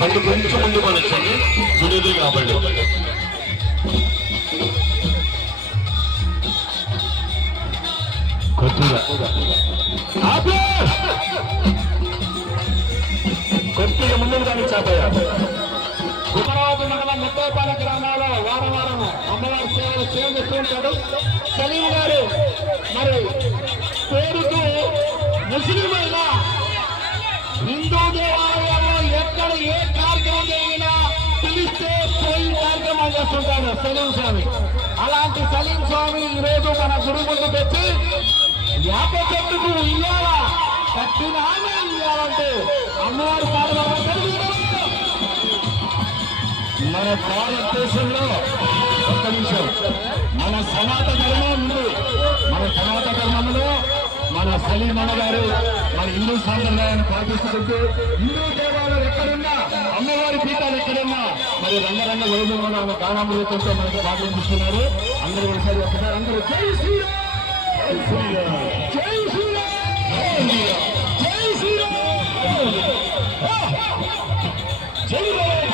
బండి కొంచెం ముందు పడొచ్చండి, గుడిది కాబట్టి. కొద్దిగా కొద్దిగా ముందుకు దాన్ని చేపయ్యా. కుమరావతి మండలం ముత్తోపాల గ్రామాల్లో వారం వారం అమ్మవారి సేవలు చేస్తూ ఉంటాడు సలీం గారు. మరి పేరుకు ముస్లిం అయినా హిందూ దేవాలయంలో ఎక్కడ ఏ కార్యక్రమం జరిగినా పిలిస్తే పోయి కార్యక్రమాలు చేస్తుంటాడు సలీం స్వామి. అలాంటి సలీం స్వామి ఈరోజు మన గుడి ముందు తెచ్చి వేప చెట్టుకు ఇయ్యాలా కట్టినానే ఇయ్యాలంటే అమ్మవారి మన భారతదేశంలో ఒక్క నిమిషం, మన సనాతన ధర్మం ఉంది. మన సనాతన ధర్మంలో మన సలీమన్న గారు మన హిందూ సాంప్రదాయాన్ని పాటిస్తుంటూ హిందూ దేవాలయాలు ఎక్కడున్నా, అమ్మవారి పీఠాలు ఎక్కడున్నా మరి రంగరంగ వైభవంగా గానామృతంతో మనకు పాటిస్తున్నారు. అందరూ ఒకసారి అందరూ జై శ్రీరామ్.